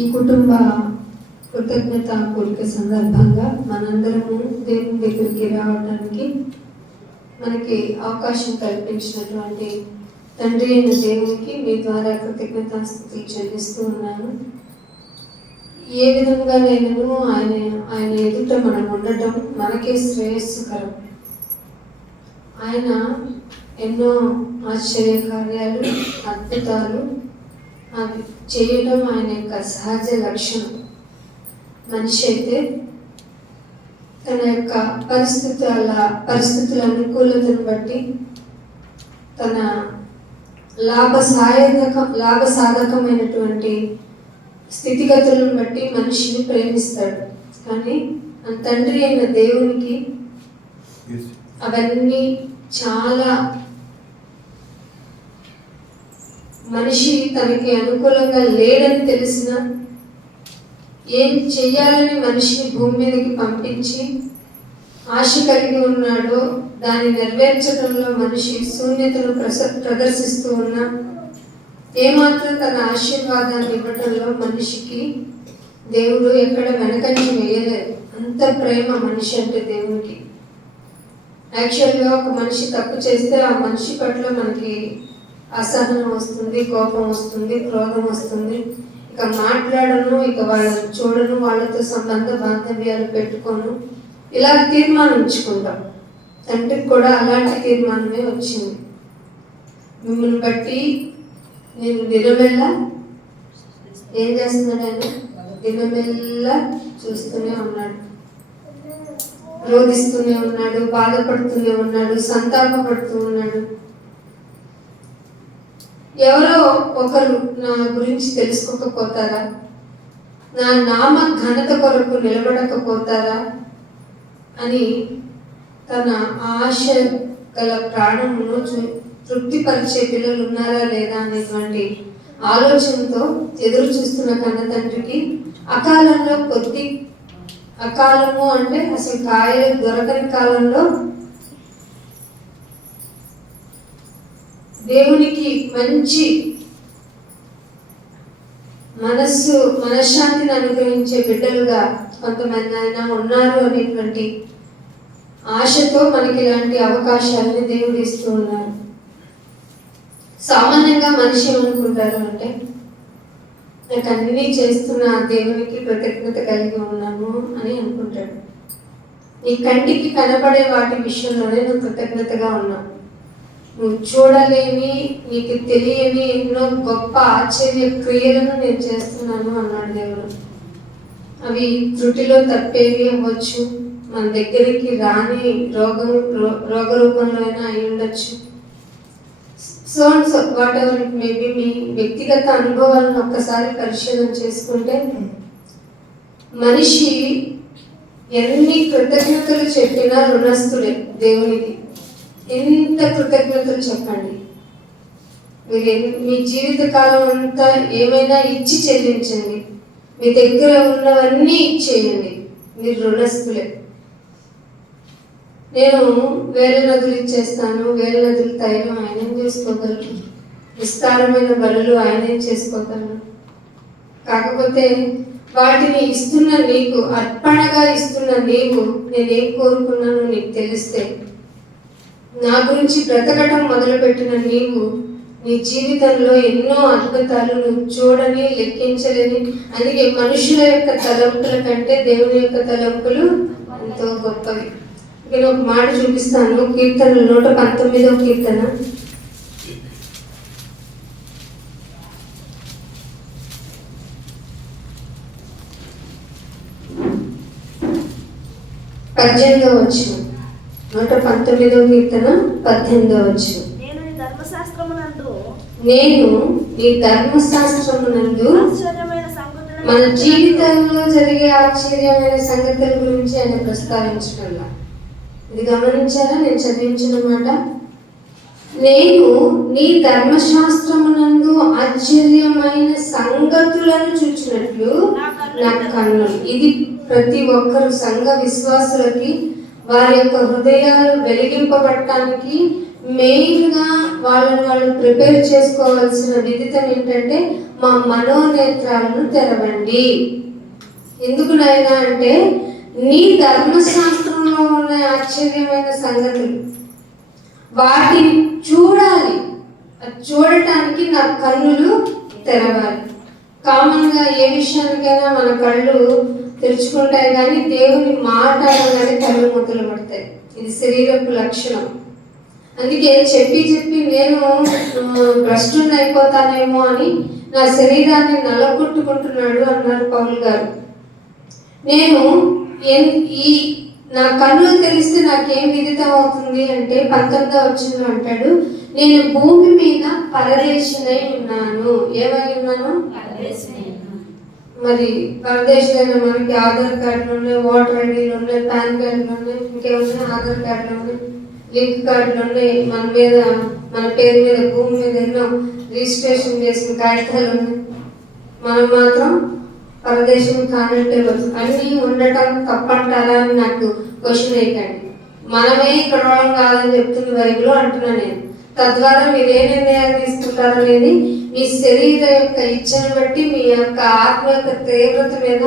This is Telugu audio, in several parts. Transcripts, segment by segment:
ఈ కుటుంబ కృతజ్ఞత కోరిక సందర్భంగా మనందరము దేవుని దగ్గరికి రావడానికి మనకి అవకాశం కల్పించినటువంటి తండ్రి అయిన దేవునికి మీ ద్వారా కృతజ్ఞతాస్తుతులు చెల్లిస్తూ ఉన్నాను. ఏ విధంగా నేను ఆయన ఎదుట మనం ఉండటం మనకే శ్రేయస్సుకరం. ఆయన ఎన్నో ఆశ్చర్య కార్యాలు, అద్భుతాలు అవి చేయడం ఆయన యొక్క సహజ లక్షణం. మనిషి అయితే తన యొక్క పరిస్థితుల అనుకూలతను బట్టి తన లాభసాధకమైనటువంటి స్థితిగతులను బట్టి మనిషిని ప్రేమిస్తాడు. కానీ మన తండ్రి అయిన దేవునికి అవన్నీ చాలా మనిషి తనకి అనుకూలంగా లేడని తెలిసిన ఏం చెయ్యాలని మనిషిని భూమి మీదకి పంపించి ఆశ కలిగి ఉన్నాడో దాన్ని నెరవేర్చడంలో మనిషి శూన్యతను ప్రదర్శిస్తూ ఉన్నా ఏమాత్రం తన ఆశీర్వాదాన్ని ఇవ్వటంలో మనిషికి దేవుడు ఎక్కడ వెనకంచి వేయలేదు. అంత ప్రేమ మనిషి అంటే దేవునికి. యాక్చువల్గా ఒక మనిషి తప్పు చేస్తే ఆ మనిషి పట్ల మనకి అసహనం వస్తుంది, కోపం వస్తుంది, క్రోధం వస్తుంది. ఇక మాట్లాడను, ఇక వాళ్ళని చూడను, వాళ్ళతో సంబంధ బాంధవ్యాలు పెట్టుకోను, ఇలా తీర్మానించుకుంటాం. తండ్రికి కూడా అలాంటి తీర్మానమే వచ్చింది. మిమ్మల్ని బట్టి నేను దినమెల్లా ఏం చేస్తున్నాడు? ఆయన దినమెల్లా చూస్తూనే ఉన్నాడు, రోధిస్తూనే ఉన్నాడు, బాధపడుతూనే ఉన్నాడు, సంతాపపడుతూ ఉన్నాడు. ఎవరో ఒకరు నా గురించి తెలుసుకోకపోతారా? నా నామ ఘనత కొరకు నిలబడకపోతారా అని తన ఆశ గల ప్రాణమును తృప్తిపరిచే పిల్లలు ఉన్నారా లేదా అనేటువంటి ఆలోచనతో ఎదురు చూస్తున్న కన్న తండ్రికి అకాలము అంటే అసలు కాయలు దొరకని కాలంలో దేవునికి మంచి మనశ్శాంతిని అనుగ్రహించే బిడ్డలుగా కొంతమంది అయినా ఉన్నారు అనేటువంటి ఆశతో మనకి ఇలాంటి అవకాశాలని దేవుడు ఇస్తూ ఉన్నారు. సామాన్యంగా మనిషి ఏమనుకుంటారు అంటే, నాకు అన్నీ చేస్తున్న దేవునికి కృతజ్ఞత కలిగి ఉన్నాను అని అనుకుంటాడు. నీ కంటికి కనబడే వాటి విషయంలోనే నువ్వు కృతజ్ఞతగా ఉన్నావు. నువ్వు చూడలేని, నీకు తెలియని ఎన్నో గొప్ప ఆశ్చర్య క్రియలను నేను చేస్తున్నాను అన్నాడు దేవుడు. అవి త్రుటిలో తప్పేవి అవ్వచ్చు, మన దగ్గరికి రాని రోగ రూపంలో అయినా అయి ఉండొచ్చు. So whatever it may be. మీ వ్యక్తిగత అనుభవాలను ఒక్కసారి పరిశీలన చేసుకుంటే మనిషి ఎన్ని కృతజ్ఞతలు చెప్పినా రుణస్తులే దేవునికి. ఎంత కృతజ్ఞతలు చెప్పండి. మీరు మీ జీవిత కాలం అంతా ఏమైనా ఇచ్చి చెల్లించండి, మీ దగ్గర ఉన్నవన్నీ ఇచ్చేయండి, మీరు రుణస్తులే. నేను వేల నదులు ఇచ్చేస్తాను, వేల నదులు తైలం ఆయనేం చేసుకోగలరు, విస్తారమైన బలులు ఆయనేం చేసుకోగలరు. కాకపోతే వాటిని ఇస్తున్న నీకు, అర్పణగా ఇస్తున్న నీవు, నేనేం కోరుకున్నానో నీకు తెలిస్తే, నా గురించి బ్రతకటం మొదలుపెట్టిన నీవు నీ జీవితంలో ఎన్నో అద్భుతాలు నువ్వు చూడని, లెక్కించలేని. అందుకే మనుషుల యొక్క తలంపుల కంటే దేవుని యొక్క తలంపులు ఎంతో గొప్పవి. నేను ఒక మాట చూపిస్తాను. కీర్తనలు 119వ కీర్తన 18వ వచనం. 119వ కీర్తన 18వ వచనం. నేను నీ ధర్మశాస్త్రమునందు మన జీవితంలో జరిగే ఆశ్చర్యమైన సంగతుల గురించి ఆయన ప్రస్తావించగల. ఇది గమనించారా? నేను చదివించిన మాట, నేను నీ ధర్మశాస్త్రమునందు ఆశ్చర్యమైన సంగతులను చూచినట్లు నా కన్నులు. ఇది ప్రతి ఒక్కరు సంఘ విశ్వాసులకి వారి యొక్క హృదయాలు వెలిగింపబడటానికి మెయిన్గా వాళ్ళు ప్రిపేర్ చేసుకోవాల్సిన విదితం ఏంటంటే మా మనోనేత్రాలను తెరవండి. ఎందుకు నాయనా అంటే నీ ధర్మశాస్త్రంలో ఉన్న ఆశ్చర్యమైన సంగతులు వాటిని చూడాలి. అది చూడటానికి నా కన్నులు తెరవాలి. కామన్గా ఏ విషయానికైనా మన కళ్ళు తెరుచుకుంటాయి, కానీ దేవుని మాట అనగానే కళ్ళు మూతలు పడతాయి. ఇది శరీరపు లక్షణం. అందుకే చెప్పి నేను భ్రష్టుని అయిపోతానేమో అని నా శరీరాన్ని నల్లగొట్టుకుంటున్నాడు అన్నారు పౌలు గారు. నేను నా కన్నులు తెలిస్తే నాకేం విదితం అవుతుంది అంటే 19వ వచనంలో అంటాడు, నేను భూమి మీద పరదేశినై ఉన్నాను. ఏమై ఉన్నాను? మరి పరదేశులైన మనకి ఆధార్ కార్డులు ఉన్నాయి, ఓటర్ ఐడీలు ఉన్నాయి, పాన్ కార్డులు ఉన్నాయి, ఇంకేమున్నాయి, ఆధార్ కార్డులు ఉన్నాయి, లింక్ కార్డులు ఉన్నాయి, మన పేరు మీద భూమి మీద ఎన్నో రిజిస్ట్రేషన్ చేసిన కాగితాలు ఉన్నాయి. మనం మాత్రం పరదేశం కానంటే అన్నీ ఉండటం తప్పంటారా అని నాకు క్వశ్చన్ వేయకండి. మనమే ఇక్కడ వాళ్ళం కాదని చెప్తుంది బైబిల్ అంటున్నాను నేను. తద్వారా మీరు ఏ నిర్ణయాలు తీసుకుంటారు అనేది మీ శరీర యొక్క ఇచ్చను బట్టి, మీ యొక్క ఆత్మ యొక్క తీవ్రత మీద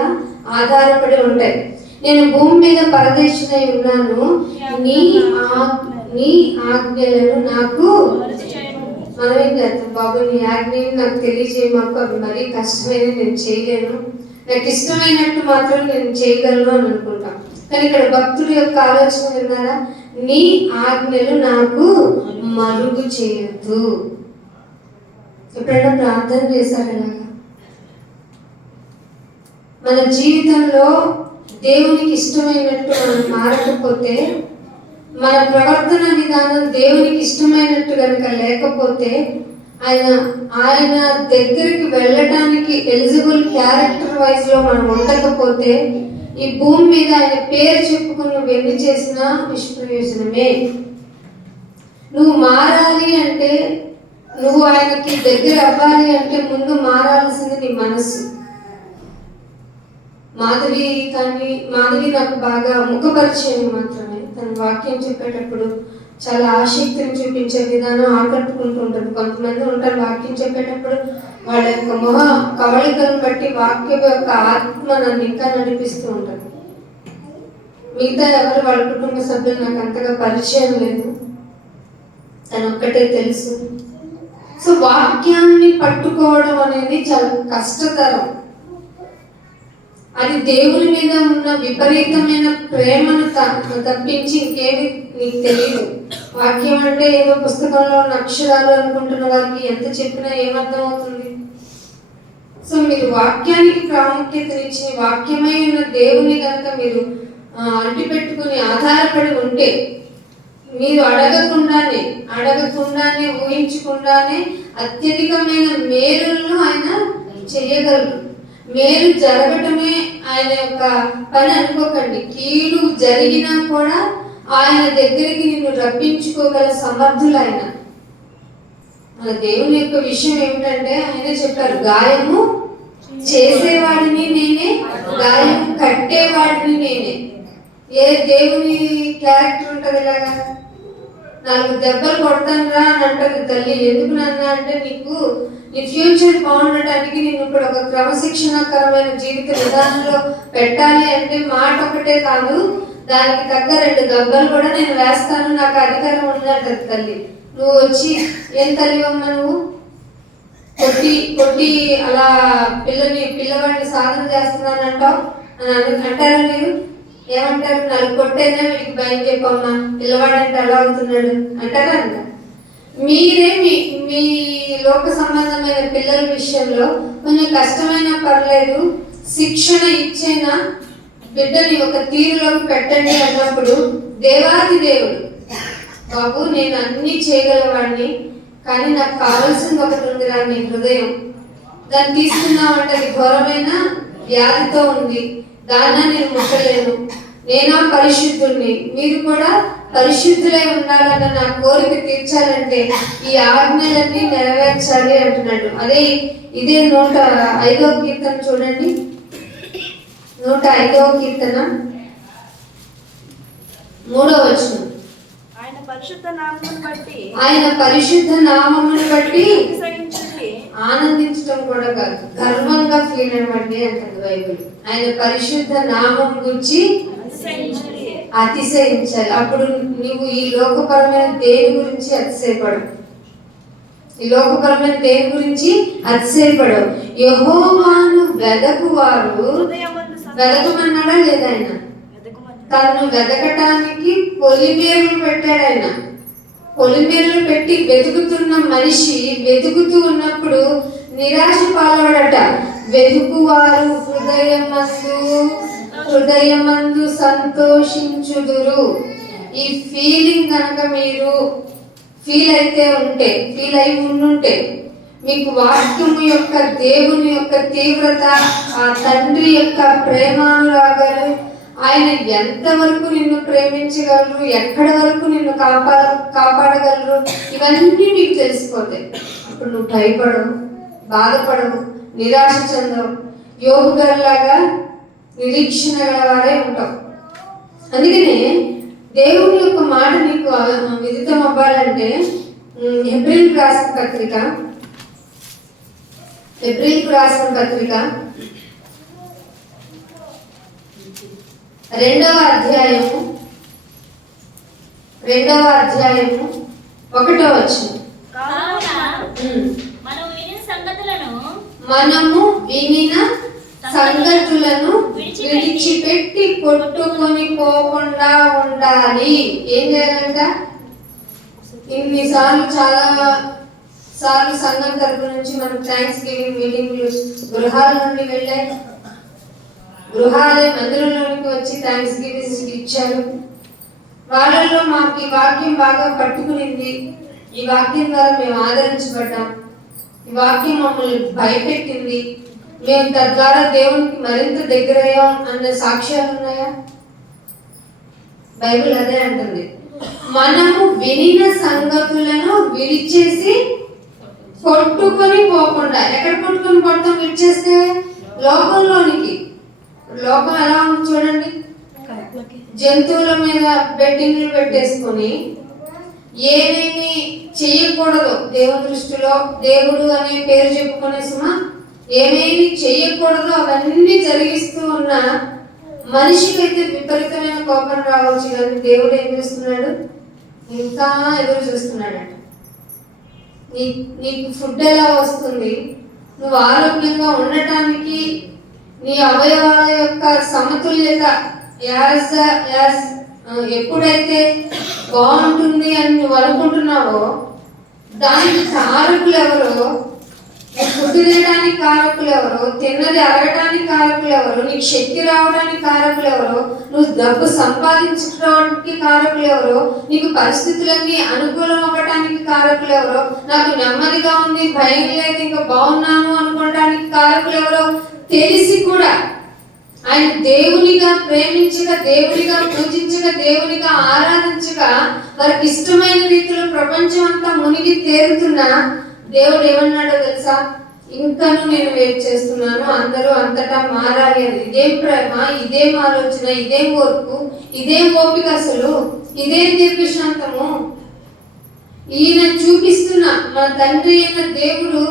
ఆధారపడి ఉంటాయి. నేను భూమి మీద పరదేశినై ఉన్నాను, నీ ఆజ్ఞలను నాకు మనమేం చేస్తాం, బాబు నీ ఆజ్ఞని నాకు తెలియజేయమాకు, అవి మరీ కష్టమైన నేను చేయలేను, నాకు ఇష్టమైనట్టు మాత్రం నేను చేయగలను అని అనుకుంటాం. కానీ ఇక్కడ భక్తుల యొక్క ఆలోచన విన్నారా? నీ ఆజ్ఞలు నాకు మరుగు చేయొద్దు. ఎప్పుడైనా ప్రార్థన చేశారు అలాగా? మన జీవితంలో దేవునికి ఇష్టమైనట్టు మనం మారకపోతే, మన ప్రవర్తన విధానం దేవునికి ఇష్టమైనట్టు కనుక లేకపోతే, ఆయన దగ్గరికి వెళ్ళటానికి ఎలిజిబుల్ క్యారెక్టర్ వైజ్ లో మనం ఉండకపోతే, ఈ భూమి మీద ఆయన పేరు చెప్పుకుని నువ్వు ఎన్ని చేసినా నిష్ప్రయోజనమే. నువ్వు మారాలి అంటే, నువ్వు ఆయనకి దగ్గర అవ్వాలి అంటే ముందు మారాల్సింది నీ మనసు. మాధవి నాకు బాగా ముఖపరిచయం మాత్రమే. తన వాక్యం చెప్పేటప్పుడు చాలా ఆసక్తిని చూపించే విధానం ఆకట్టుకుంటూ ఉంటుంది. కొంతమంది ఉంటారు వాక్యం చెప్పేటప్పుడు వాళ్ళ యొక్క మొహ కవళికలను బట్టి వాక్యం యొక్క ఆత్మ నన్ను ఇంకా నడిపిస్తూ ఉంటుంది. మిగతా ఎవరు వాళ్ళ కుటుంబ సభ్యులు నాకు అంతగా పరిచయం లేదు, తను ఒక్కటే తెలుసు. సో వాక్యాన్ని పట్టుకోవడం అనేది చాలా కష్టతరం. అది దేవుని మీద ఉన్న విపరీతమైన ప్రేమను తప్పించి ఇంకేమి నీకు తెలియదు. వాక్యం అంటే ఏదో పుస్తకంలో ఉన్న అక్షరాలు అనుకుంటున్న వారికి ఎంత చెప్పినా ఏమర్థం అవుతుంది? సో మీరు వాక్యానికి ప్రాముఖ్యతనిచ్చి వాక్యమై ఉన్న దేవుని కనుక మీరు అంటిపెట్టుకుని ఆధారపడి ఉంటే, మీరు అడగకుండానే ఊహించకుండానే అత్యధికమైన మేలులను ఆయన చేయగలరు. మేలు జరగటమే ఆయన యొక్క పని అనుకోకండి. కీడు జరిగినా కూడా ఆయన దగ్గరికి నిన్ను రప్పించుకోగల సమర్థులు ఆయన. మన దేవుని యొక్క విషయం ఏమిటంటే ఆయనే చెప్పారు, గాయము చేసేవాడిని నేనే, గాయం కట్టేవాడిని నేనే. ఏ దేవుని క్యారెక్టర్ ఉంటుంది ఇలాగా? 4 దెబ్బలు కొడతాను రా అని అంటది తల్లి. ఎందుకు నాన్న అంటే నీ ఫ్యూచర్ బాగుండటానికి నేను ఇప్పుడు ఒక క్రమశిక్షణకరమైన జీవిత విధానంలో పెట్టాలి అంటే మాట ఒకటే కాదు, దానికి తగ్గ 2 దెబ్బలు కూడా నేను వేస్తాను, నాకు అధికారం ఉందంటది తల్లి. నువ్వు వచ్చి ఏం తల్లివమ్మ నువ్వు కొట్టి అలా పిల్లవాడిని సాధన చేస్తున్నానంటావు అని అంటారా? మీరు ఏమంటారు? నాకు కొట్టేనా వీడికి భయం చెప్పమ్మా, పిల్లవాడంటే అలా అవుతున్నాడు అంటారా? అంట మీరే మీ లోక సంబంధమైన పిల్లల విషయంలో కొంచెం కష్టమైనా పర్లేదు, శిక్షణ ఇచ్చేనా బిడ్డని ఒక తీరులోకి పెట్టండి అన్నప్పుడు దేవాది దేవుడు, బాబు నేను అన్ని చేయగలవాడిని, కానీ నాకు కావాల్సింది ఒకటి ఉంది రా, నీ హృదయం. దాన్ని తీసుకున్నామంటే అది ఘోరమైన వ్యాధితో ఉంది, దాన్ని నేను ముట్టలేను, నేనా పరిశుద్ధుణ్ణి, మీరు కూడా పరిశుద్ధులై ఉండాలన్న నా కోరిక తీర్చాలంటే ఈ ఆజ్ఞలన్నీ నెరవేర్చాలి అంటున్నాడు. ఇదే 105వ కీర్తన చూడండి. 105వ కీర్తన 3వ వచనం. ఆయన పరిశుద్ధ నామమును బట్టి ఆనందించడం కూడా కాదు, గర్వంగా ఫీల్ అవ్వండి అంటుంది బైబిల్. ఆయన పరిశుద్ధ నామం గురించి అతిశయించాలి. అప్పుడు నువ్వు ఈ లోకపరమైన దేని గురించి అతిశయపడవు, ఈ లోకపరమైన దేని గురించి అతిశయపడవు. యెహోవాను వెదకువారు, వెదకమన్నాడా లేదా? ఆయన తను వెదకటానికి పొలిమేరలు పెట్టాడు. ఆయన పొలిమేరలు పెట్టి వెతుకుతున్న మనిషి వెతుకుతూ ఉన్నప్పుడు నిరాశ పాలవడట. వెతుకువారు హృదయమందు సంతోషించుదురు. ఈ ఫీలింగ్ కనుక మీరు ఫీల్ అయి ఉండుంటే, మీకు వాక్యము యొక్క దేవుని యొక్క తీవ్రత, ఆ తండ్రి యొక్క ప్రేమానురాగాలు, ఆయన ఎంతవరకు నిన్ను ప్రేమించగలరు, ఎక్కడి వరకు నిన్ను కాపాడగలరు, ఇవన్నీ మీకు తెలిసిపోతాయి. అప్పుడు నువ్వు భయపడవు, బాధపడవు, నిరాశ చెందవు, యోగు గారిలాగా నిరీక్షణ గలవారే ఉంటావు. అందుకనే దేవుని యొక్క మాట నీకు విదితం అవ్వాలంటే హెబ్రీయులకు రాసిన పత్రిక 2వ అధ్యాయము 1వ వచనం. మనము వినిన సంగతులను విడిచిపెట్టి కొట్టుకొని పోకుండా ఉండాలి. ఏం చేయాలంట? ఇన్నిసార్లు చాలా సార్లు సంఘం తరపు నుంచి మనం థ్యాంక్స్ గివింగ్ మీటింగ్లు గృహాల నుండి వెళ్ళాయి, గృహాలే మందిరంలోనికి వచ్చి థ్యాంక్స్ గివింగ్ ఇచ్చారు. వాళ్ళల్లో మాకు ఈ వాక్యం బాగా పట్టుకునింది, ఈ వాక్యం ద్వారా మేము ఆదరించబడ్డాం, ఈ వాక్యం మమ్మల్ని భయపెట్టింది, మేము తద్వారా దేవునికి మరింత దగ్గరయ్యాం అన్న సాక్ష్యాలు ఉన్నాయా? బైబిల్ అదే అంటుంది. మనము వినిన సంగతులను విడిచేసి కొట్టుకొని పోకుండా. ఎక్కడ కొట్టుకొని పోతాం? విడిచేస్తే లోకంలోనికి. లోకం ఎలా ఉంది చూడండి, జంతువుల మీద బెట్టింగ్లు పెట్టేసుకొని ఏమేమి చెయ్యకూడదు దేవుని దృష్టిలో, దేవుడు అనే పేరు చెప్పుకునే సుమా ఏమేమి చెయ్యకూడదు అవన్నీ జరిగిస్తూ ఉన్న మనిషికైతే విపరీతమైన కోపం రావచ్చు, కానీ దేవుడు ఏం చేస్తున్నాడు? ఇంకా ఎదురు చూస్తున్నాడట. నీకు ఫుడ్ ఎలా వస్తుంది, నువ్వు ఆరోగ్యంగా ఉండటానికి నీ అవయవాల యొక్క సమతుల్యత ఎప్పుడైతే బాగుంటుంది అని నువ్వు అనుకుంటున్నావో, దానికి కారకులు ఎవరో, ఫుడ్ తినడానికి కారకులు ఎవరో, తిన్నది అరగటానికి కారకులు ఎవరో, నీకు శక్తి రావడానికి కారకులు ఎవరో, నువ్వు డబ్బు సంపాదించడానికి కారకులు ఎవరో, నీకు పరిస్థితులన్నీ అనుకూలం అవ్వడానికి కారకులు ఎవరో, నాకు నెమ్మదిగా ఉంది, భయం లేదు, ఇంకా బాగున్నాను అనుకోవడానికి కారకులు ఎవరో తెలిసి కూడా ఆయన దేవునిగా ప్రేమించగా, దేవునిగా పూజించగా, దేవునిగా ఆరాధించగా, వారికి ఇష్టమైన రీతిలో ప్రపంచం అంతా మునిగి తేరుతున్నా దేవుడు ఏమన్నాడో తెలుసా? ఇంకను నేను వెయిట్ చేస్తున్నాను, అందరూ అంతటా మారాలి అని. ఇదేం ప్రేమ, ఇదేం ఆలోచన, ఇదేం ఓర్పు, ఇదేం ఓపిక, అసలు ఇదేం దీర్ఘశాంతము. ఈయన చూపిస్తున్న మన తండ్రి అయిన దేవుడు,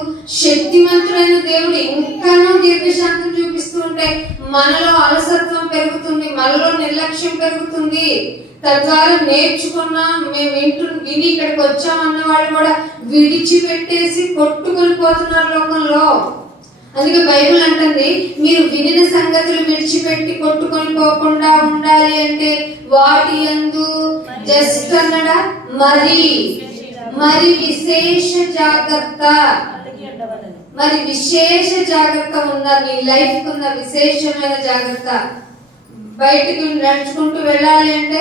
శక్తివంతుడైన దేవుడు ఇంకానూ దీర్ఘశాంతం చూపిస్తూ ఉంటే మనలో అలసత్వం పెరుగుతుంది, మనలో నిర్లక్ష్యం పెరుగుతుంది. తద్వారా నేర్చుకున్నాం, మేము విని ఇక్కడికి వచ్చామన్న వాళ్ళు కూడా విడిచిపెట్టేసి కొట్టుకొని పోతున్నారు లోకంలో. అందుకే బైబిల్ అంటుంది, మీరు వినిన సంగతులు విడిచిపెట్టి కొట్టుకొని పోకుండా ఉండాలి అంటే వాటి యందు జస్ట్ అన్నడా మరి విశేష జాగ్రత్త, మరి విశేష జాగ్రత్త ఉన్న నీ లైఫ్ కున్న విశేషమైన జాగ్రత్త. బయటికి నడుచుకుంటూ వెళ్ళాలి అంటే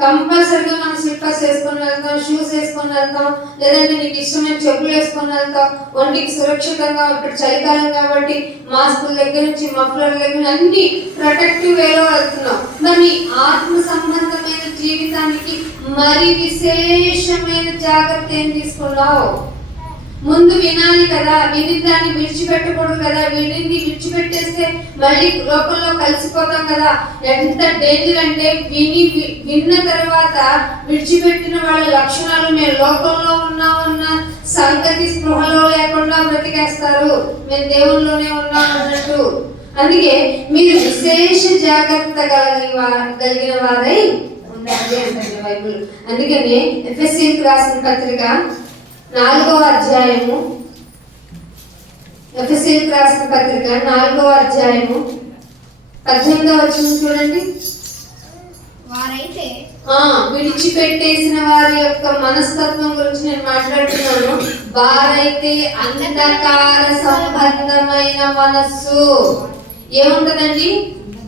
కంపల్సరిగా మనం స్లిప్పర్స్ వేసుకొని వెళ్తాం, షూస్ వేసుకొని వెళ్తాం, లేదంటే నీకు ఇష్టమైన చెప్పులు వేసుకొని వెళ్తాం. ఒంటికి సురక్షితంగా, ఇప్పుడు చలికాలం కాబట్టి మాస్కుల దగ్గర నుంచి మఫ్లర్ దగ్గర అన్ని ప్రొటెక్టివ్ వేలో వెళ్తున్నాం. మరి ఆత్మ సంబంధమైన జీవితానికి మరి విశేషమైన జాగ్రత్త ఏం తీసుకున్నావు? ముందు వినాలి కదా, విని దాన్ని విడిచిపెట్టకూడదు కదా. వినింది విడిచిపెట్టేస్తే మళ్ళీ లోకంలో కలిసిపోతాం కదా. ఎంత డేంజర్ అంటే విన్న తర్వాత విడిచిపెట్టిన వాళ్ళ లక్షణాలు మేము లోకంలో ఉన్నామన్న సంగతి స్పృహలో లేకుండా బ్రతికేస్తారు. మేము దేవుల్లోనే ఉన్నాం అన్నట్టు. అందుకే మీరు విశేష జాగ్రత్త కలిగిన వారై ఉండాలి అంటుంది బైబిల్. అందుకని ఎఫెసీయులకు రాసిన పత్రిక 4వ అధ్యాయము, ఎఫెసీయులకు రాసిన పత్రిక 4వ అధ్యాయము 18వ వచనం చూడండి. వారైతే విడిచిపెట్టేసిన వారి యొక్క మనస్తత్వం గురించి నేను మాట్లాడుతున్నాను. వారైతే అంధకార సంబంధమైన మనస్సు ఏముంటదండి?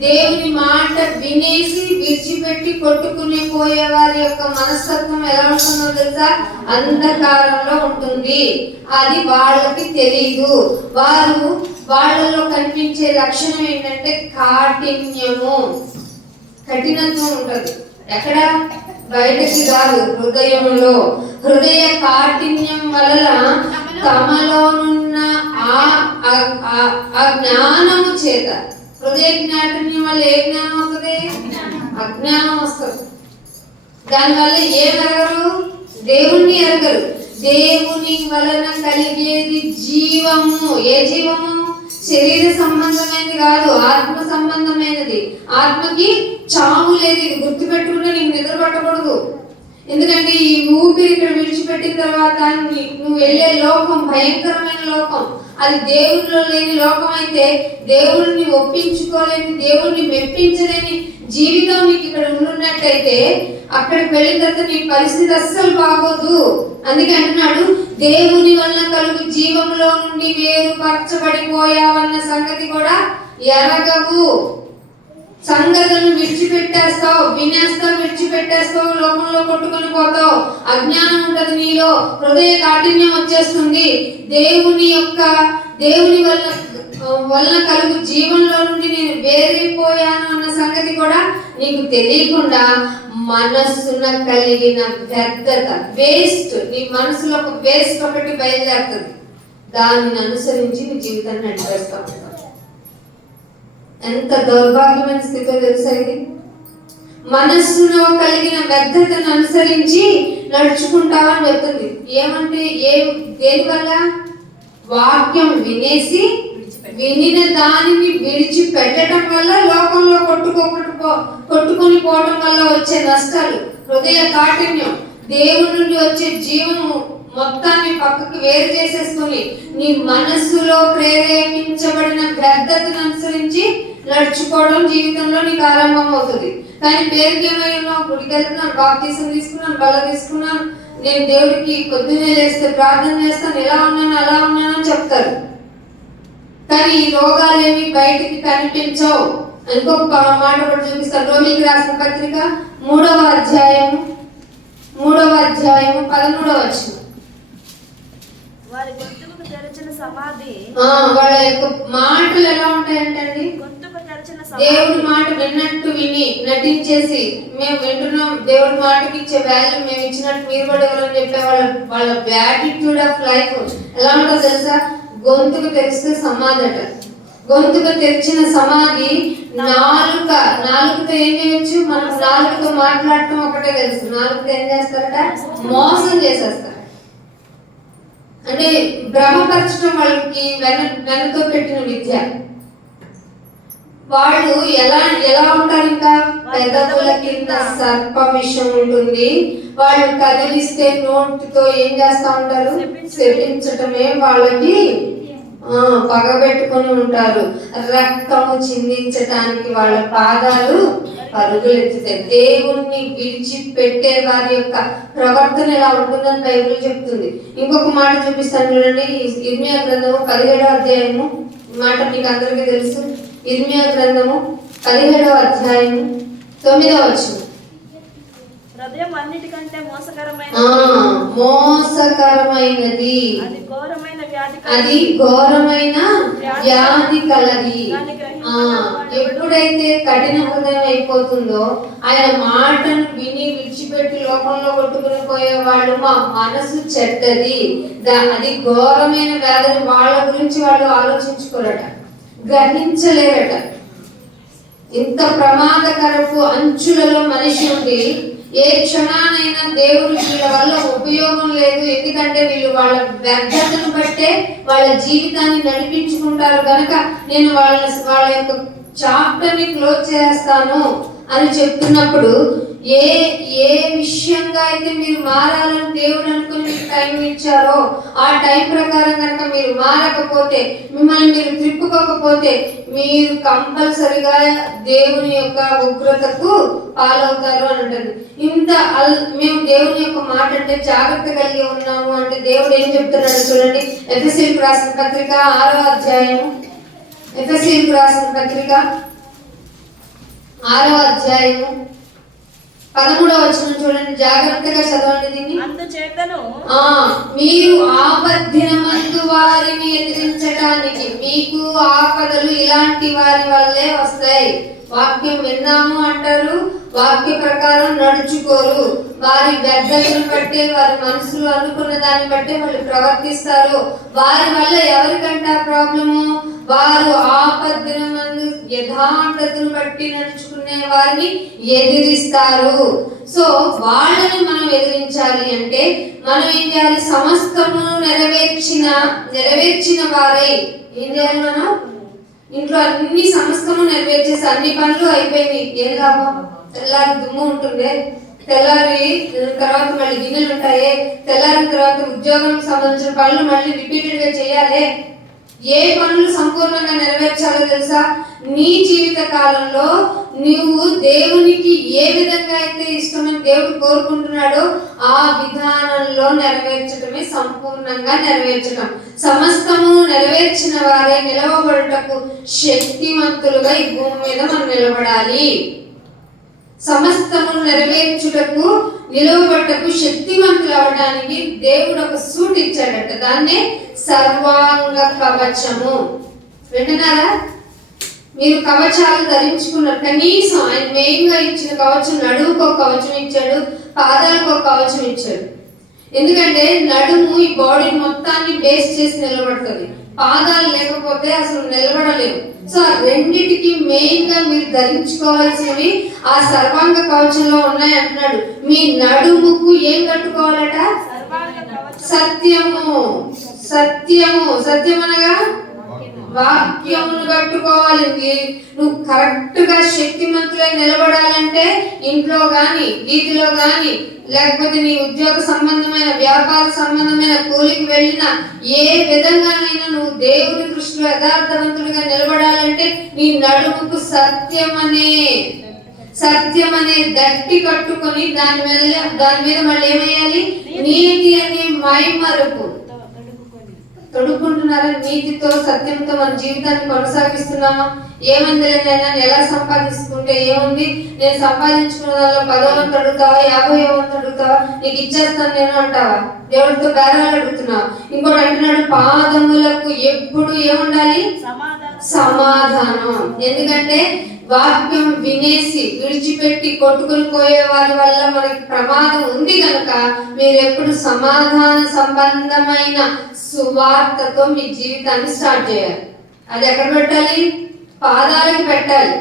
దేవుని మాట వినేసి విడిచిపెట్టి కొట్టుకుని పోయే వారి యొక్క మనస్తత్వం ఎలా ఉంటుందో తెలుసా? అంధకారంలో ఉంటుంది. అది వాళ్ళకి తెలీదు. వాళ్ళలో కనిపించే లక్షణం ఏంటంటే కాఠిన్యము, కఠినత్వం ఉంటది. ఎక్కడ? బయటకి కాదు, హృదయంలో. హృదయ కాఠిన్యం వలన తమలోనున్న ఆ జ్ఞానము చేత, హృదయ కాఠిన్యం వల్ల ఏ జ్ఞానం అవుతుంది? అజ్ఞానం వస్తుంది. దానివల్ల ఏమెరగరు? దేవుణ్ణి ఎరగరు. దేవుని వలన కలిగేది జీవము. ఏ జీవము? శరీర సంబంధమైనది కాదు, ఆత్మ సంబంధమైనది. ఆత్మకి చావు లేదు. ఇది గుర్తుపెట్టుకుంటే నీకు నిద్ర పట్టకూడదు. ఎందుకంటే ఈ ఊపిరి ఇక్కడ విడిచిపెట్టిన తర్వాత నువ్వు వెళ్ళే లోకం భయంకరమైన లోకం. అది దేవుడిలో లేని లోకం అయితే, దేవుడిని ఒప్పించుకోలేని, దేవుడిని మెప్పించలేని జీవితం నీకు ఇక్కడ ఉన్నట్టయితే అక్కడికి వెళ్ళిన తర్వాత నీ పరిస్థితి అస్సలు బాగోదు. అందుకే అంటున్నాడు, దేవుని వలన కలుగు జీవంలో నుండి వేరుపరచబడిపోయావన్న సంగతి కూడా ఎరగవు. సంగతులను విడిచిపెట్టేస్తావు, వినేస్తావు, విడిచిపెట్టేస్తావు, లోకంలో కొట్టుకొని పోతావు. అజ్ఞానం ఉంటది నీలో, హృదయ కాఠిన్యం వచ్చేస్తుంది. దేవుని వలన కలుగు జీవంలో నుండి నేను వేరైపోయాను అన్న సంగతి కూడా నీకు తెలియకుండా మనస్సున కలిగిన వ్యర్థత, వేస్ట్, నీ మనసులో ఒక వేస్ట్ ఒకటి బయలుదేరుతుంది. దానిని అనుసరించి నీ జీవితాన్ని నడిపేస్తావు. ఎంత దౌర్భాగ్యమైన స్థితిలో తెలుసా ఇది? మనస్సులో కలిగిన వ్యర్థతను అనుసరించి నడుచుకుంటావని చెప్తుంది. ఏమంటే దేనివల్ల? వాక్యం వినేసి వినిన దానిని విడిచిపెట్టడం వల్ల, లోకంలో కొట్టుకొని పోవడం వల్ల వచ్చే నష్టాలు, హృదయ కాఠిన్యం, దేవుడి నుండి వచ్చే జీవము మొత్తాన్ని పక్కకు వేరు చేసేసుకుని నీ మనస్సులో ప్రేరేపించబడిన వ్యర్థతను అనుసరించి నడుచుకోవడం జీవితంలో నీకు ఆరంభం అవుతుంది. కానీ పేరుకి ఏమైనా గుడికి వెళ్తున్నాను, బాప్తీసం తీసుకున్నాను, బల తీసుకున్నాను, నేను దేవుడికి పొద్దున్నే లేస్తే ప్రార్థన చేస్తాను, ఎలా ఉన్నాను అలా ఉన్నాను అని చెప్తారు. కానీ ఈ రోగాలేవి బయటికి కనిపించవు. ఇంకొక మాట కూడా చూపిస్తాను. రోమిలికి రాసిన పత్రిక 3వ అధ్యాయము 13వ వచనం. వారి గొంతుకు తెరచిన సమాధి, వాళ్ళ యొక్క మాటలు ఎలా ఉంటాయంటే, దేవుడి మాట విన్నట్టు విని నటించేసి, మేము వింటున్నాం, దేవుడి మాటకి ఇచ్చే వాల్యూ మేము ఇచ్చినట్టు మీరు కూడా ఎవరని చెప్పే వాళ్ళ యాటిట్యూడ్ ఆఫ్ లైఫ్ ఎలా ఉంటుందో తెలుసా? గొంతుకు తెరిస్తే సమాధి అట. గొంతుకు తెరిచిన సమాధి. నాలుగుతో ఏం చేయొచ్చు? మనం నాలుగుతో మాట్లాడటం ఒకటే తెలుసు. నాలుగుతో ఏం చేస్తారట? మోసం చేసేస్తారు. అంటే భ్రమపరచడం వాళ్ళకి వెనతో పెట్టిన విద్య. వాళ్ళు ఎలా ఉంటారు? ఇంకా పెదవుల కింద సర్ప విషం ఉంటుంది. వాళ్ళు కదిలిస్తే నోటితో ఏం చేస్తా ఉంటారు? శపించటమే వాళ్ళకి పగబెట్టుకుని ఉంటారు. రక్తము చిందించటానికి వాళ్ళ పాదాలు పరుగులెత్తుతాయి. దేవుణ్ణి విడిచిపెట్టే వారి యొక్క ప్రవర్తన ఎలా ఉంటుందని బైబిల్ చెప్తుంది. ఇంకొక మాట చూపిస్తాను చూడండి. ఇర్మియా గ్రంథము 17వ అధ్యాయము. మాట మీకు అందరికీ తెలుసు. ఇర్మియా గ్రంథము 17వ అధ్యాయము 9వ వచనం. హృదయం అన్నిటికంటే మోసకరమైనది, అది ఘోరమైన అది ఘోరమైన వ్యాధి కలది. ఎప్పుడైతే కఠిన హృదయం అయిపోతుందో, ఆయన మాటను విని విడిచిపెట్టి లోకంలో కొట్టుకుని పోయేవాళ్ళు, మా మనసు చెడ్డది, అది ఘోరమైన వ్యాధి, వాళ్ళ గురించి వాళ్ళు ఆలోచించుకోరట, గ్రహించలేరట. ఇంత ప్రమాదకరపు అంచులలో మనిషి ఉండి ఏ క్షణానైనా దేవుడు వీళ్ళ వల్ల ఉపయోగం లేదు, ఎందుకంటే వీళ్ళు వాళ్ళ వ్యర్థతను బట్టే వాళ్ళ జీవితాన్ని నడిపించుకుంటారు కనుక నేను వాళ్ళ యొక్క చాప్టర్ ని క్లోజ్ చేస్తాను అని చెప్తున్నప్పుడు, ఏ విషయంగా అయితే మీరు మారాలని దేవుడు అనుకుని మీకు టైం ఇచ్చారో ఆ టైం ప్రకారం కనుక మీరు మారకపోతే, మిమ్మల్ని మీరు త్రిప్పుకోకపోతే, మీరు కంపల్సరిగా దేవుని యొక్క ఉగ్రతకు పాలవుతారు అని అంటారు. మేము దేవుని యొక్క మాట అంటే జాగ్రత్త కలిగి ఉన్నాము అంటే దేవుడు ఏం చెప్తున్నాడు చూడండి. ఎఫెసీయులకు రాసిన పత్రిక 6వ అధ్యాయము, ఎఫెసీయులకు రాసిన పత్రిక 6వ అధ్యాయము 13వ వచనం చూడండి, జాగ్రత్తగా చదవండి దీన్ని. అందుచేతను మీరు ఆపద్దినమందు వారిని ఎదిరించడానికి, మీకు ఆపదలు ఇలాంటి వారి వల్లే వస్తాయి. వాక్యం విన్నాము అంటారు, వాక్య ప్రకారం నడుచుకోరు, వారి వ్యర్థతను బట్టి, వారి మనసులు అనుకున్న దాన్ని బట్టి వాళ్ళు ప్రవర్తిస్తారు. వారి వల్ల ఎవరికంట ప్రాబ్లము? వారు ఆపద్దినమందు యథార్థతను బట్టి నడుచుకునే వారిని ఎదిరిస్తారు. సో వాళ్ళని మనం ఎదిరించాలి అంటే మనం ఏం చేయాలి? సమస్తము నెరవేర్చిన వారై ఏం చేయాలి? మనం ఇంట్లో అన్ని సమస్తము నెరవేర్చేసి అన్ని పనులు అయిపోయింది, ఏం లాభం? తెల్లారి దుమ్ము ఉంటుండే, తెల్లారి తర్వాత మళ్ళీ గిన్నెలు ఉంటాయి, తెల్లారిన తర్వాత ఉద్యోగం సంబంధించిన పనులు మళ్ళీ రిపీటెడ్ గా చేయాలి. ఏ పనులు సంపూర్ణంగా నెరవేర్చాలో తెలుసా? నీ జీవిత కాలంలో నువ్వు దేవునికి ఏ విధంగా అయితే ఇష్టమని దేవుడు కోరుకుంటున్నాడో ఆ విధానంలో నెరవేర్చడమే సంపూర్ణంగా నెరవేర్చడం. సమస్తము నెరవేర్చిన వారే నిలవబడుటకు శక్తివంతులుగా ఈ భూమి మీద మనం నిలబడాలి. సమస్తము నెరవేర్చుటకు నిలవబట్టకు శక్తివంతులు అవడానికి దేవుడు ఒక సూట్ ఇచ్చాడట, దాన్నే సర్వాంగ కవచము. వింటున్నారా? మీరు కవచాలు ధరించుకున్నారు. కనీసం ఆయన మెయిన్ గా ఇచ్చిన కవచం, నడుముకు ఒక కవచం ఇచ్చాడు, పాదాలకు ఒక కవచం ఇచ్చాడు. ఎందుకంటే నడుము ఈ బాడీ మొత్తాన్ని బేస్ చేసి నిలబడుతుంది, పాదాలు లేకపోతే అసలు నిలబడలేవు. సో ఆ రెండిటికి మెయిన్ గా మీరు ధరించుకోవాల్సినవి ఆ సర్వాంగ కవచంలో ఉన్నాయి అంటున్నాడు. మీ నడుముకు ఏం కట్టుకోవాలట? సత్యము. సత్యం అనగా వాక్యమును కట్టుకోవాలి. నువ్వు కరెక్ట్ గా శక్తిమంతులై నిలబడాలంటే ఇంట్లో గాని, వీధిలో గాని, లేకపోతే నీ ఉద్యోగ సంబంధమైన, వ్యాపార సంబంధమైన కూలికి వెళ్ళినా ఏ విధంగానైనా నువ్వు దేవుని దృష్టిలో యథార్థవంతుడిగా నిలబడాలంటే నీ నడుముకు సత్యం అనే దట్టి కట్టుకొని దాని మీద మళ్ళీ ఏమేయాలి? నీతి అనే మైమరుపు తొడుక్కుంటున్నారా? నీతితో సత్యంతో మన జీవితాన్ని కొనసాగిస్తున్నామా? ఏమందిలేనైనా ఎలా సంపాదించుకుంటే ఏముంది? నేను సంపాదించుకున్న దానిలో 10వ వంతు అడుగుతావా, 50వ వంతు అడుగుతావా? నీకు ఇచ్చేస్తాను నేను అంటావా? దేవుడితో బేరాలు అడుగుతున్నావు. ఇంకోటి అంటున్నాడు, పాదములకు ఎప్పుడు ఏముండాలి? సమాధానం. ఎందుకంటే వాక్యం వినేసి విడిచిపెట్టి కొట్టుకుని పోయే వారి వల్ల మనకి ప్రమాదం ఉంది కనుక మీరు ఎప్పుడు సమాధాన సంబంధమైన సువార్తతో మీ జీవితాన్ని స్టార్ట్ చేయాలి. అది ఎక్కడ పెట్టాలి? పాదాలకు పెట్టాలి.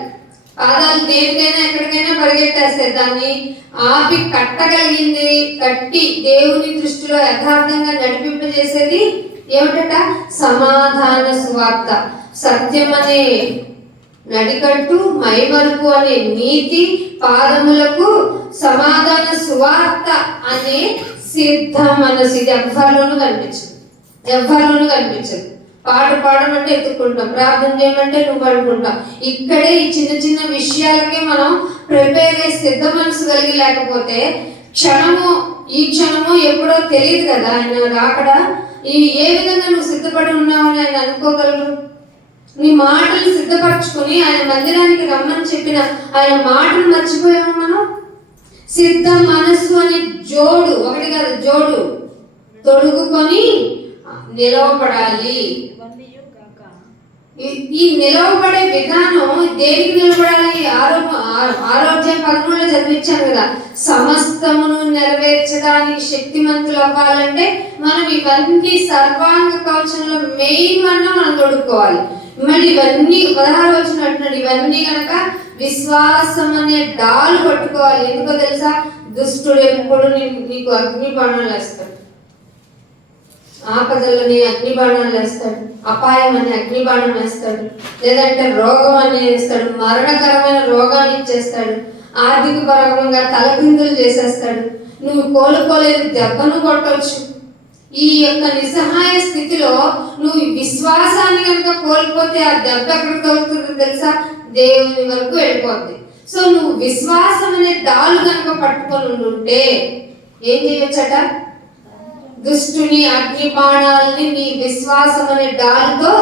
పాదాలు దేనికైనా ఎక్కడికైనా పరిగెట్టేస్తే దాన్ని ఆపి కట్టి దేవుని దృష్టిలో యథార్థంగా నడిపింపజేసేది ఏమిటట? సమాధాన సువార్త. సత్యం అనే నడికట్టు, మైమరుపు అనే నీతి, పాదములకు సమాధాన సువార్త అనే సిద్ధ మనసు. ఇది ఎవ్వరిలోనూ కనిపించదు. పాట పాడమంటే ఎత్తుకుంటాం, ప్రార్థన చేయమంటే నువ్వు అనుకుంటాం. ఇక్కడే ఈ చిన్న విషయాలకే మనం ప్రిపేర్ అయ్యి సిద్ధ మనసు కలిగి లేకపోతే ఈ క్షణము ఎప్పుడో తెలియదు కదా ఆయన రాకడా. ఏ విధంగా నువ్వు సిద్ధపడి ఉన్నావని ఆయన అనుకోగలరు? నీ మాటలు సిద్ధపరచుకొని ఆయన మందిరానికి రమ్మని చెప్పిన ఆయన మాటలు మర్చిపోయాము మనం. సిద్ధ మనస్సు అనే జోడు, ఒకటి కాదు జోడు తొడుగుకొని నిలవబడాలి. ఇవన్నీ కాక ఈ నిలవబడే విధానం దేనికి నిలబడాలి? ఆరోగ్యం 13లో చదివించాను కదా, సమస్తమును నెరవేర్చడానికి శక్తిమంతులు అవ్వాలంటే మనం ఇవన్నీ సర్వాంగ కవచంలో మెయిన్ వన్న మనం తొడుక్కోవాలి. మళ్ళీ ఇవన్నీ 16 వచనం అంటున్నాడు, ఇవన్నీ కనుక విశ్వాసం అనే డాలు పట్టుకోవాలి. ఎందుకో తెలుసా? దుష్టుడు ఎప్పుడు నీకు అగ్ని బాణాలు వేస్తాడు, ఆపదలని అగ్ని బాణాలు వేస్తాడు, అపాయం అని అగ్ని బాణం వేస్తాడు, లేదంటే రోగం అని వేస్తాడు, మరణకరమైన రోగాన్ని ఇచ్చేస్తాడు, ఆర్థిక పరంగా తలకిందులు చేసేస్తాడు, నువ్వు కోలుకోలేదు దెబ్బను కొట్టవచ్చు. ఈ యొక్క నిస్సహాయ స్థితిలో నువ్వు విశ్వాసాన్ని కనుక కోల్పోతే ఆ దెబ్బ ఎక్కడికి అవుతుందో తెలుసా? దేవుని వరకు వెళ్ళిపోద్ది. సో నువ్వు విశ్వాసం అనే డాలు కనుక పట్టుకొని ఉంటే ఏం చేయొచ్చట? దుష్టుని అగ్ని బాణాలని నీ విశ్వాసం అనే డాలుతో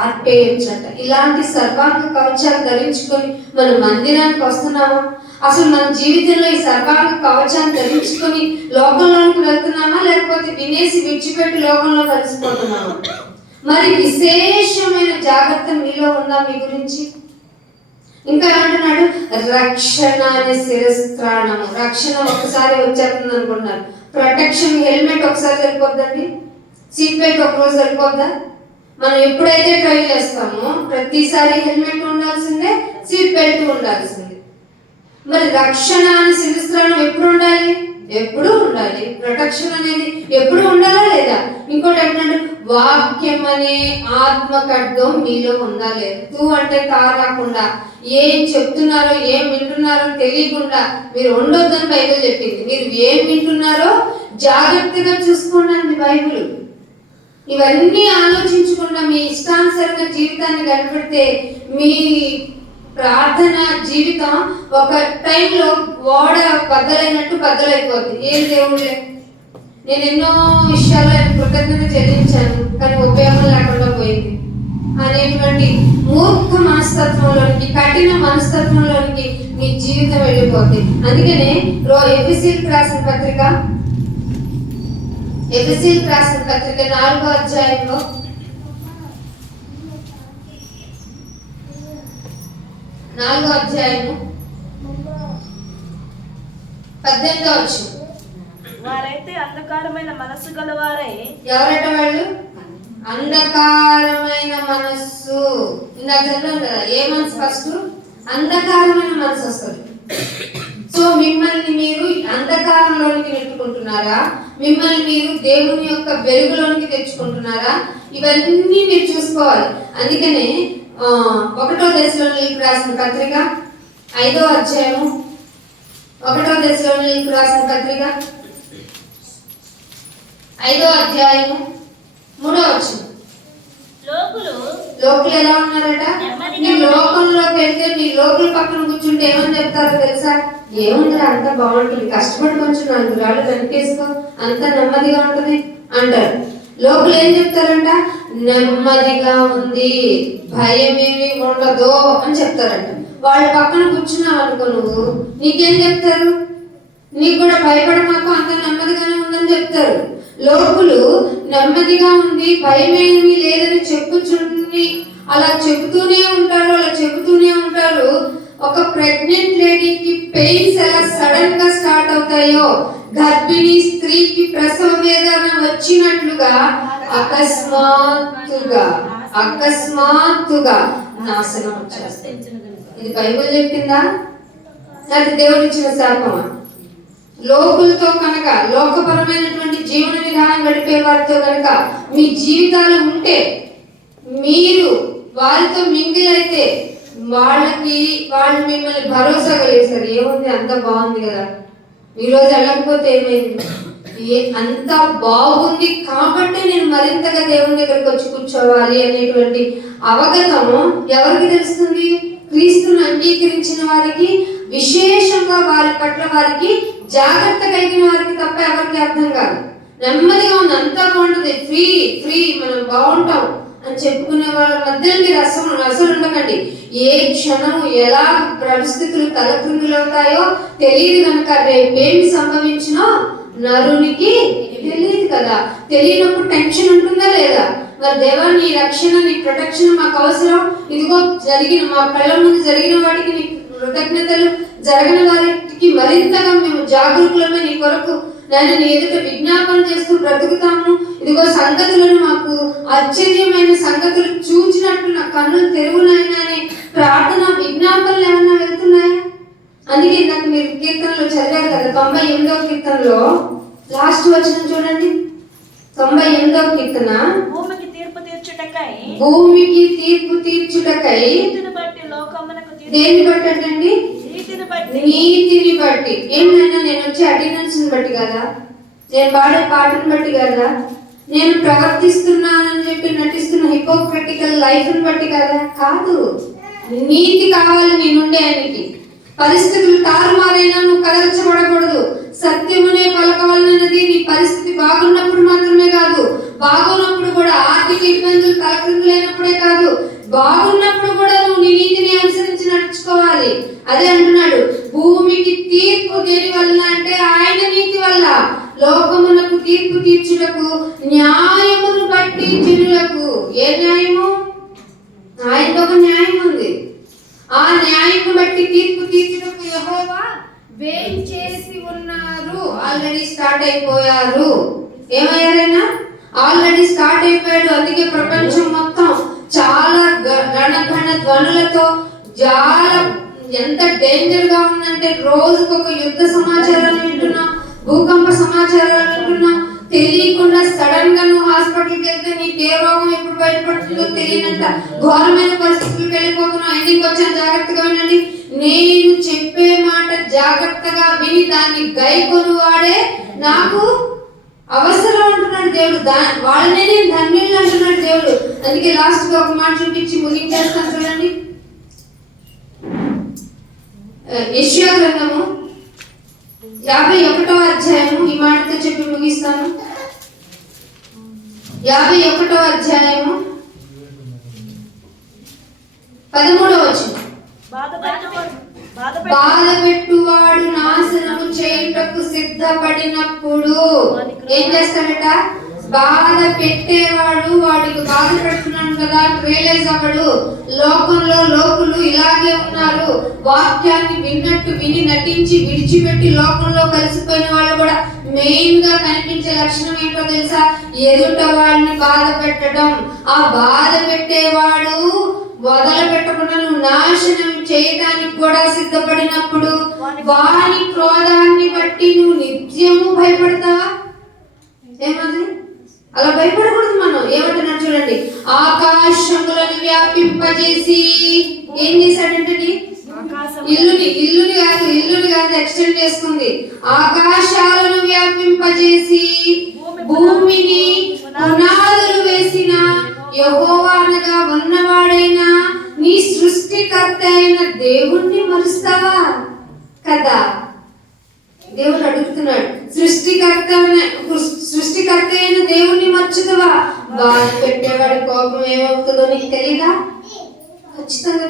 ఆర్పేయొచ్చట. ఇలాంటి సర్వాంగ కవచాలు ధరించుకొని మన మందిరానికి వస్తున్నామా? అసలు మన జీవితంలో ఈ సర్వాంగ కవచాన్ని ధరించుకొని లోకంలోకి వెళ్తున్నామా, లేకపోతే వినేసి విడిచిపెట్టి లోకంలో కలిసిపోతున్నామా? మరి విశేషమైన జాగ్రత్త మీలో ఉందా మీ గురించి? ఇంకా ఏమంటున్నాడు? రక్షణ అనే శిరస్త్రాణము. రక్షణ ఒకసారి వచ్చేస్తుంది అనుకుంటున్నారు. ప్రొటెక్షన్ హెల్మెట్ ఒకసారి సరిపోద్దండి, సీట్ బెల్ట్ ఒక రోజు సరిపోద్దా? మనం ఎప్పుడైతే ట్రై చేస్తామో ప్రతిసారి హెల్మెట్ ఉండాల్సిందే, సీట్ బెల్ట్ ఉండాల్సిందే. మరి రక్షణ అనే శిరస్త్రాణం ఎప్పుడు ఉండాలి? ఎప్పుడు ఉండాలి. ప్రొటెక్షన్ అనేది ఎప్పుడు ఉండాలా లేదా? ఇంకోటి ఏంటంటే వాక్యం అనే ఆత్మ ఖడ్గం మీలో ఉందా లేదా? తూ అంటే తారాకుండా ఏం చెప్తున్నారో ఏం వింటున్నారో తెలియకుండా మీరు ఉండొద్దని బైబిల్ చెప్పింది. మీరు ఏం వింటున్నారో జాగ్రత్తగా చూసుకోండి బైబిల్. ఇవన్నీ ఆలోచించకుండా మీ ఇష్టానుసరంగా జీవితాన్ని గడిపెడితే మీ ప్రార్థన జీవితం ఒక టైంలో ఓడ బద్దలైనట్టు బద్దలైపోద్ది. ఏం దేవుళ్ళే, నేను ఎన్నో విషయాల్లో కృతజ్ఞత చెల్లించాను కానీ ఉపయోగం లేకుండా పోయింది అనేటువంటి మూర్ఖ మనస్తత్వంలోనికి, కఠిన మనస్తత్వంలోనికి మీ జీవితం వెళ్ళిపోద్ది. అందుకనే ఎఫెసీయులకు రాసిన పత్రిక 4వ అధ్యాయంలో 4వ అధ్యాయము 18వ వచనం. వారైతే అంధకారమైన మనస్సు గలవారై. ఎవరట వాళ్ళు? అంధకారమైన మనస్సు. ఇందాక చెప్పాను కదా, ఏ మనసు? ఫస్ట్ అంధకారమైన మనసు వస్తుంది. సో మిమ్మల్ని మీరు అంధకారంలోనికి నెట్టుకుంటున్నారా, మిమ్మల్ని మీరు దేవుని యొక్క వెలుగులోనికి తెచ్చుకుంటున్నారా? ఇవన్నీ మీరు చూసుకోవాలి. అందుకనే 1వ దశలోనికి రాసిన పత్రిక 5వ అధ్యాయము 1వ దశలోనికి రాసిన పత్రిక 5వ అధ్యాయము 3వ వచనం. లోకులు ఎలా ఉన్నారట? నీ లోకంలోకి వెళ్తే నీ లోకుల పక్కన కూర్చుంటే ఏమని చెప్తారో తెలుసా? ఏముందిరా అంత బాగుంటుంది, కష్టపడి కొంచెం 4 రాళ్ళు కనికేసుకో, అంత నెమ్మదిగా ఉంటుంది అంటారు. లోకులు ఏం చెప్తారంట? నెమ్మదిగా ఉంది, భయమేమి ఉండదు అని చెప్తారంట. వాళ్ళ పక్కన కూర్చున్నావు అనుకో, నువ్వు నీకేం చెప్తారు? నీకు కూడా భయపడమాకు, అంత నెమ్మదిగానే ఉందని చెప్తారు. లోకులు నెమ్మదిగా ఉంది, భయమేమి లేదని చెప్పుచుండి అలా చెబుతూనే ఉంటారు. ఒక ప్రెగ్నెంట్ లేడీకి పెయిన్స్ ఎలా సడన్ గా స్టార్ట్ అవుతాయో, గర్భిణీ స్త్రీకి ప్రసవ వేదన వచ్చినట్లుగా అకస్మాత్తుగా నాశనం వచ్చేస్తుంది. ఇది బైబిల్ చెప్పిందా? అది దేవుడు ఇచ్చిన శాపమా? లోకులతో కనుక, లోకపరమైనటువంటి జీవన విధానం గడిపే వారితో కనుక మీ జీవితాలు ఉంటే, మీరు వారితో మింగిలైతే వాళ్ళు మిమ్మల్ని భరోసా కలిగిస్తారు. ఏముంది, అంత బాగుంది కదా, ఈరోజు వెళ్ళకపోతే ఏమైంది, అంత బాగుంది కాబట్టి నేను మరింతగా దేవుని దగ్గరికి వచ్చి కూర్చోవాలి అనేటువంటి అవగతము ఎవరికి తెలుస్తుంది? క్రీస్తును అంగీకరించిన వారికి, విశేషంగా వారి పట్ల వారికి జాగ్రత్త కలిగిన వారికి తప్ప ఎవరికి అర్థం కాదు. నెమ్మదిగా ఉంది, అంతా బాగుంటుంది, ఫ్రీ మనం బాగుంటాం అని చెప్పుకునే వాళ్ళ మధ్య మీరు అసలు ఉండకండి. ఏ క్షణం ఎలా పరిస్థితులు తలక్రిందులవుతాయో తెలియదు కనుక రేపేమి సంభవించినో నరునికి తెలియదు కదా. తెలియనప్పుడు టెన్షన్ ఉంటుందా లేదా? మరి దేవా నీ రక్షణ, నీ ప్రొటెక్షన్ మాకు అవసరం. ఇదిగో జరిగిన మా కళ్ళ ముందు జరిగిన వాటికి నీ కృతజ్ఞతలు, జరగని వారికి మరింతగా మేము జాగరూకులమే నీ కొరకు నేను నీ ఎదుట విజ్ఞాపన చేస్తూ బ్రతుకుతాము. ఇదిగో సంగతులను మాకు ఆశ్చర్యమైన సంగతులు చూచినట్లు నా కన్నులు తెరుగునైనా అనే ప్రార్థన విజ్ఞాపనలు ఏమన్నా వెళ్తున్నాయా? అందుకే నాకు మీరు కీర్తనలో చదివారు కదా, 98వ కీర్తనలో లాస్ట్ వచనం చూడండి. 98వ కీర్తన, భూమికి తీర్పు తీర్చుటకై నీతిని బట్టి లోకమునకు దేన్ని బట్టి అండి? నీతిని బట్టి. ఏమైనా నేను వచ్చే అటెండెన్స్ బట్టి కదా, నేను పాడే పాటను బట్టి కదా, నేను ప్రవర్తిస్తున్నానని చెప్పి నటిస్తున్న హిపోక్రటికల్ లైఫ్ బట్టి కదా, కాదు. నీతి కావాలి నీ నుండి. ఆయనకి పరిస్థితులు తారుమారైనా నువ్వు కదల్చబడకూడదు. సత్యమునే పలకవలనన్నది నీ పరిస్థితి బాగున్నప్పుడు మాత్రమే కాదు, బాగున్నప్పుడు కూడా. ఆర్థిక ఇబ్బందులు తలక్రిందులైనప్పుడే కాదు, బాగున్నప్పుడు కూడా నువ్వు నీ నీతిని అనుసరించి నడుచుకోవాలి. అదే అంటున్నాడు, భూమికి తీర్పు దేని వలన అంటే ఆయన నీతి వల్ల. లోకమునకు తీర్పు తీర్చుటకు న్యాయమును బట్టి జనులకు. ఏ న్యాయము? ఆయనకు ఒక న్యాయం ఉంది. ఆ న్యాయము బట్టి తీర్పు తీర్చుటకు యెహోవా వేంచేసి ఉన్నారు. ఆల్రెడీ స్టార్ట్ అయిపోయారు. ఏమయ్యారైనా? ఆల్రెడీ స్టార్ట్ అయిపోయాడు. అందుకే ప్రపంచం మొత్తం చాలా గణగణ ధ్వనులతో చాలా ఎంత డేంజర్ గా ఉందంటే, రోజుకొక యుద్ధ సమాచారాలు వింటున్నాం, భూకంప సమాచారాలు వింటున్నాం. తెలియకుండా సడన్ గా నువ్వు హాస్పిటల్కి వెళ్తే నీకు ఏ రోగం ఎప్పుడు బయటపడుతుందో తెలియనంత ఘోరమైన పరిస్థితులకు వెళ్ళిపోతున్నావు. ఇంటికి వచ్చాను, జాగ్రత్తగా వినండి. నేను చెప్పే మాట జాగ్రత్తగా విని దాన్ని గైకొను వాడే నాకు అవసరం అంటున్నాడు దేవుడు. వాళ్ళనే నేను ధన్యులు అంటున్నాడు దేవుడు. అందుకే లాస్ట్ గా ఒక మాట చూపించి ముగించేస్తాను చూడండి. యెషయా గ్రంథము 51వ అధ్యాయము. ఈ మాటతో చెప్పి ముగిస్తాను. 51వ అధ్యాయము 13వ వచనం. బాధపెట్టువాడు నాశనము చేయుటకు సిద్ధపడినప్పుడు ఏం చేస్తాడట? బాధ పెట్టేవాడు వాడికి బాధ పెడుతున్నాను కదా రియలైజ్ అవ్వడు. లోకంలో లోకులు ఇలాగే ఉన్నారు. వాక్యాన్ని విన్నట్టు విని నటించి విడిచిపెట్టి లోకంలో కలిసిపోయిన వాళ్ళు కూడా మెయిన్ గా కనిపించే లక్షణం ఏంటో తెలుసా? ఎదుట వాడిని బాధ పెట్టడం. ఆ బాధ పెట్టేవాడు వదలపెట్టకుండా నువ్వు నాశనం చేయడానికి కూడా సిద్ధపడినప్పుడు వాని క్రోధాన్ని బట్టి నువ్వు నిత్యము భయపడతావా? ఏమది? అలా భయపడకూడదు మనం. ఏమంటున్నా చూడండి, ఆకాశములను వ్యాపింపజేసి ఏం చేశాడంటే ఇల్లుని కాదు ఎక్స్టెండ్ చేసుకుంది. ఆకాశాలను వ్యాపింపజేసి భూమిని పునాదులు వేసిన యెహోవా అనగా ఉన్నవాడైన నీ సృష్టికర్త అయిన దేవుణ్ణి మరుస్తావా కదా? దేవుడు అడుగుతున్నాడు, సృష్టికర్త అయిన దేవుణ్ణి మర్చుతావా? బాధ పెట్టేవాడి కోపం ఏమవుతుందో నీకు తెలీదా? ఖచ్చితంగా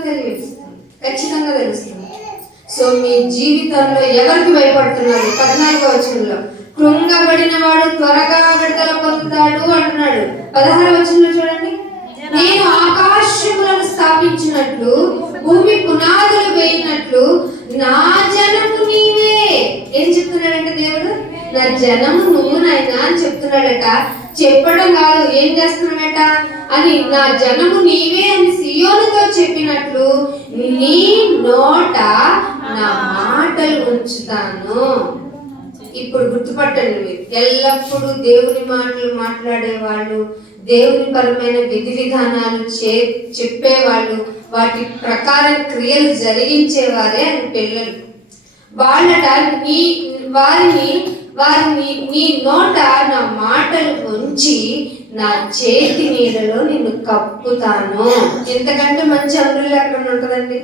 తెలుస్తుంది. సో మీ జీవితంలో ఎవరికి భయపడుతున్నారు? 14వ వచనంలో కృంగబడిన వాడు త్వరగా విడుదల పొందుతాడు అంటున్నాడు. 16వ వచనంలో చూడండి, నేను ఆకాశములను స్థాపించినట్లు భూమి పునాదులు వేయినట్లు నా జనము నీవే. ఏం చెప్తున్నాడంటే దేవుడు? నా జనము నువ్వు నాయనా అని చెప్తున్నాడట. చెప్పడం కాదు, ఏం చేస్తున్నాడట అని, నా జనము నీవే అని సియోనుతో చెప్పినట్లు నీ నోట నా మాటలు ఉంచుతాను. ఇప్పుడు గుర్తుపట్టండి, మీరు ఎల్లప్పుడూ దేవుని మాటలు మాట్లాడేవాళ్ళు, దేవుని పరమైన విధి విధానాలు చెప్పేవాళ్ళు, వాటి ప్రకారం క్రియలు జరిగించేవారే అని పిల్లలు. వాళ్ళట వారిని నీ నోట నా మాటలు ఉంచి నా చేతి నీడలో నిన్ను కప్పుతాను. ఎంతకంటే మంచి అంబ్రెల్లా అక్కడ ఉంటుందండి.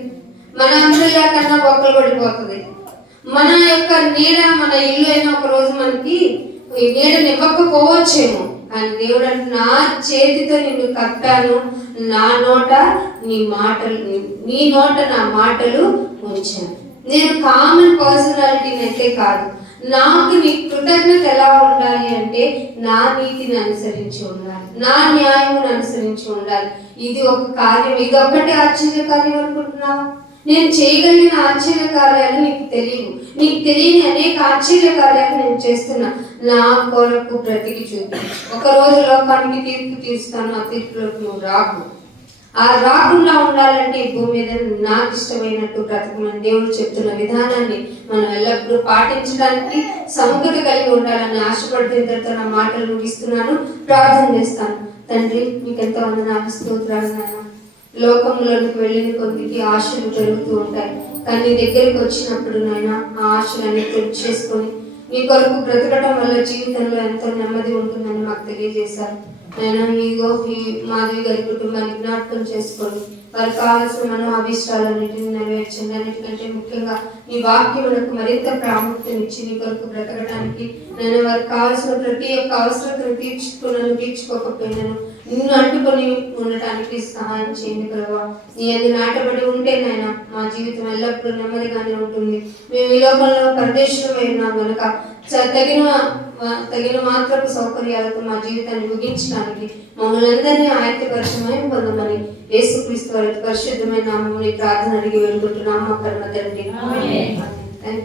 మన అంబ్రెల్లా కన్నా బొక్కలు పడిపోతుంది. మన యొక్క నీడ, మన ఇల్లు అయినా ఒక రోజు మనకి ఈ నీడని ఇవ్వకపోవచ్చేమో, కానీ దేవుడు అంటే నా చేతితో నిన్ను కప్పాను, నా నోట నీ నోట నా మాటలు ఉంచాను. నేను కామన్ పర్సనాలిటీని అయితే కాదు, నాకు నీ కృతజ్ఞత ఎలా ఉండాలి అంటే నా నీతిని అనుసరించి ఉండాలి, నా న్యాయమును అనుసరించి ఉండాలి. ఇది ఒక కార్యం, ఇది ఒక్కటే ఆశ్చర్య కార్యం అనుకుంటున్నావా? నేను చేయగలిగిన ఆశ్చర్య కార్యాలు నీకు తెలియవు, నీకు తెలియని అనేక ఆశ్చర్య కార్యాలు నేను చేస్తున్నా. నా కొరకు బ్రతికి చూపించు. ఒక రోజు లోకానికి తీర్పు తీరుస్తాను, ఆ తీర్పులోకి నువ్వు రాకు. ఆ రాకుండా ఉండాలంటే ఈ భూమి మీద నాకు ఇష్టమైనట్టు బ్రతకమని దేవుడు చెప్తున్న విధానాన్ని మనం ఎల్లప్పుడూ పాటించడానికి సముఖత కలిగి ఉండాలని ఆశపడుతున్న నా మాటలు ముగిస్తున్నాను. ప్రార్థన చేస్తాను. తండ్రి, మీకు ఎంత వందనాలు, స్తోత్రాలు నాయన. లోకంలోనికి వెళ్ళిన కొద్దికి ఆశలు జరుగుతూ ఉంటాయి, కానీ నీ దగ్గరికి వచ్చినప్పుడు నాయన ఆ ఆశలన్నీ తెరిచేసుకొని నీ కొరకు బ్రతకటం వల్ల జీవితంలో ఎంతో నెమ్మది ఉంటుందని మాకు తెలియజేశారు. నేను ఇదిగో ఈ మాధవి గారి కుటుంబాన్ని జ్ఞాపకం చేసుకొని వారికి కావాల్సిన మనం అభిష్టాలన్నింటినీ నెరవేర్చండి. అన్నిటికంటే ముఖ్యంగా ఈ వాక్యములకు మరింత ప్రాముఖ్యత నీ కొరకు బ్రతకడానికి నేను వారికి కావాల్సిన ప్రతి ఒక్క అవసరతను తీర్చుకోకపోయినాను నిన్ను అంటుకొని ఉండటానికి సహాయం చేయండి ప్రభావ. నీ అది నాటబడి ఉంటే నాయన మా జీవితం ఎల్లప్పుడూ నెమ్మదిగానే ఉంటుంది. మేము ఈ లోకంలో పరదేశంలో ఉన్నాం కనుక తగిన మాత్రపు సౌకర్యాలతో మా జీవితాన్ని ముగించడానికి మమ్మల్ని అందరినీ ఆయత్తపరిచయం పొందమని యేసుక్రీస్తు వారి పరిశుద్ధమైన నామములో ప్రార్థన అడిగి వేడుకుంటున్నాము పరమ తండ్రి. థాంక్యూ.